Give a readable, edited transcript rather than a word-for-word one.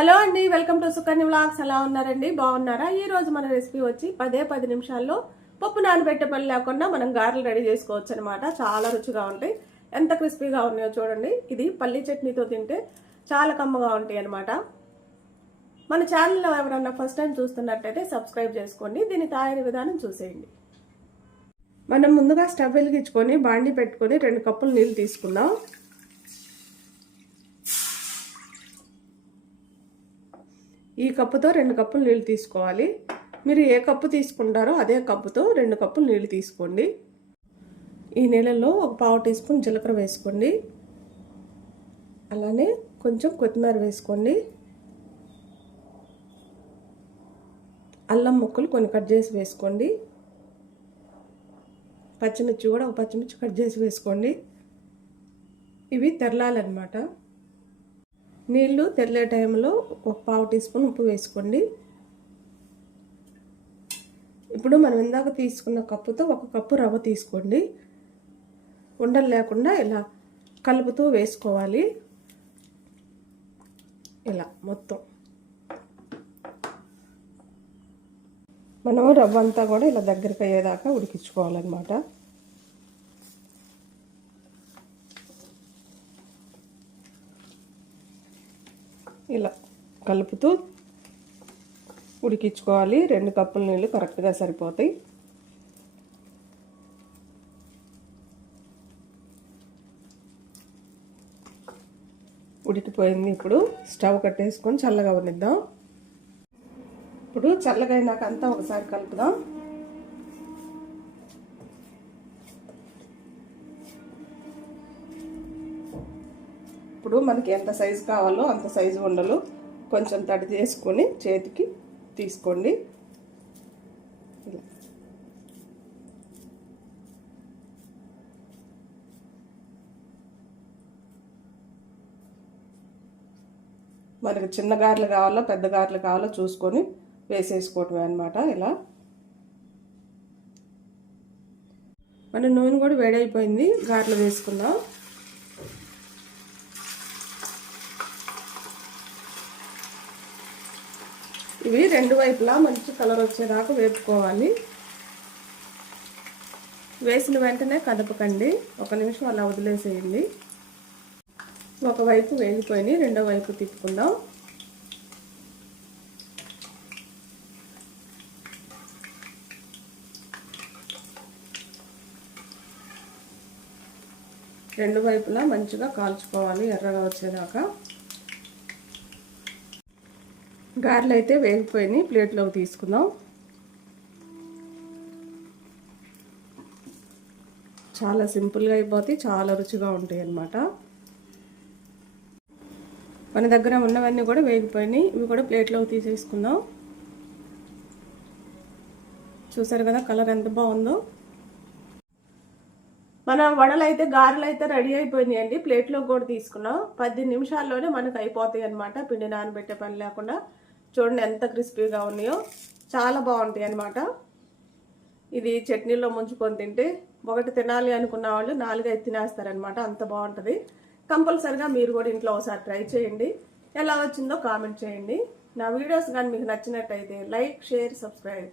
Hello అండి, welcome to Sukanya vlogs. ఎలా ఉన్నారండి? బాగున్నారా? ఈ రోజు మన రెసిపీ వచ్చి 10 నిమిషాల్లో పప్పు నానబెట్టే పని లేకుండా మనం గారెలు రెడీ చేసుకోవచ్చు అనమాట. చాలా రుచిగా ఉంటాయి. ఎంత క్రిస్పీగా ఉన్నాయో చూడండి. ఇది పల్లి చట్నీతో తింటే చాలా కమ్మగా ఉంటాయి అనమాట. మన ఛానల్లో ఎవరన్నా ఫస్ట్ టైం చూస్తున్నట్టయితే సబ్స్క్రైబ్ చేసుకోండి. దీని తయారీ విధానం చూసేయండి. మనం ముందుగా స్టవ్ వెలిగించుకొని బాండి పెట్టుకొని 2 కప్పులు నీళ్ళు తీసుకుందాం. ఈ కప్పుతో 2 కప్పులు నీళ్ళు తీసుకోవాలి. మీరు ఏ కప్పు తీసుకుంటారో అదే కప్పుతో 2 కప్పులు నీళ్ళు తీసుకోండి. ఈ నీళ్ళల్లో ఒక పావు టీ స్పూన్ జీలకర్ర వేసుకోండి. అలానే కొంచెం కొత్తిమీర వేసుకోండి. అల్లం ముక్కలు కొన్ని కట్ చేసి వేసుకోండి. పచ్చిమిర్చి కూడా ఒక పచ్చిమిర్చి కట్ చేసి వేసుకోండి. ఇవి తెరలాలన్నమాట. నీళ్ళు తెల్లే టైంలో ఒక పావు టీ స్పూన్ ఉప్పు వేసుకోండి. ఇప్పుడు మనం ఇందాక తీసుకున్న కప్పుతో 1 కప్పు రవ్వ తీసుకోండి. ఉండలు లేకుండా ఇలా కలుపుతూ వేసుకోవాలి. ఇలా మొత్తం మనం రవ్వ అంతా కూడా ఇలా దగ్గరికి అయ్యేదాకా ఉడికించుకోవాలన్నమాట. ఇలా కలుపుతూ ఉడికించుకోవాలి. 2 కప్పుల నీళ్ళు కరెక్ట్గా సరిపోతాయి. ఉడికిపోయింది. ఇప్పుడు స్టవ్ కట్టేసుకొని చల్లగా ఉన్నిద్దాం. ఇప్పుడు చల్లగా అయినాక అంతా ఒకసారి కలుపుదాం. ఇప్పుడు మనకి ఎంత సైజు కావాలో అంత సైజు ఉండలు కొంచెం తడి చేసుకొని చేతికి తీసుకోండి. మనకి చిన్న గారెలు కావాలో పెద్ద గారెలు కావాలో చూసుకొని వేసేసుకోవటమే అన్నమాట. ఇలా మన నూనె కూడా వేడైపోయింది. గారెలు వేసుకుందాం. ఇవి 2 వైపులా మంచి కలర్ వచ్చేదాకా వేపుకోవాలి. వేసిన వెంటనే కదపకండి. 1 నిమిషం అలా వదిలేసేయండి. ఒకవైపు వేగిపోయి రెండో వైపు తిప్పుకుందాం. రెండు వైపులా మంచిగా కాల్చుకోవాలి ఎర్రగా వచ్చేదాకా. గారెలు అయితే వేగిపోయినాయి. ప్లేట్లోకి తీసుకుందాం. చాలా సింపుల్గా అయిపోతాయి. చాలా రుచిగా ఉంటాయి అన్నమాట. మన దగ్గర ఉన్నవన్నీ కూడా వేగిపోయినాయి. ఇవి కూడా ప్లేట్లోకి తీసేసుకుందాం. చూసారు కదా కలర్ ఎంత బాగుందో. మన వడలు అయితే గారెలు అయితే రెడీ అయిపోయినాయి అండి. ప్లేట్లోకి కూడా తీసుకున్నాం. 10 నిమిషాల్లోనే మనకు అయిపోతాయి అన్నమాట. పిండి నానబెట్టే పని లేకుండా. చూడండి ఎంత క్రిస్పీగా ఉన్నాయో. చాలా బాగుంటాయి అన్నమాట. ఇది చట్నీలో ముంచుకొని తింటే ఒకటి తినాలి అనుకున్న వాళ్ళు 4-5 తినేస్తారనమాట. అంత బాగుంటుంది. కంపల్సరిగా మీరు కూడా ఇంట్లో ఒకసారి ట్రై చేయండి. ఎలా వచ్చిందో కామెంట్ చేయండి. నా వీడియోస్ కానీ మీకు నచ్చినట్టయితే లైక్, షేర్, సబ్స్క్రైబ్.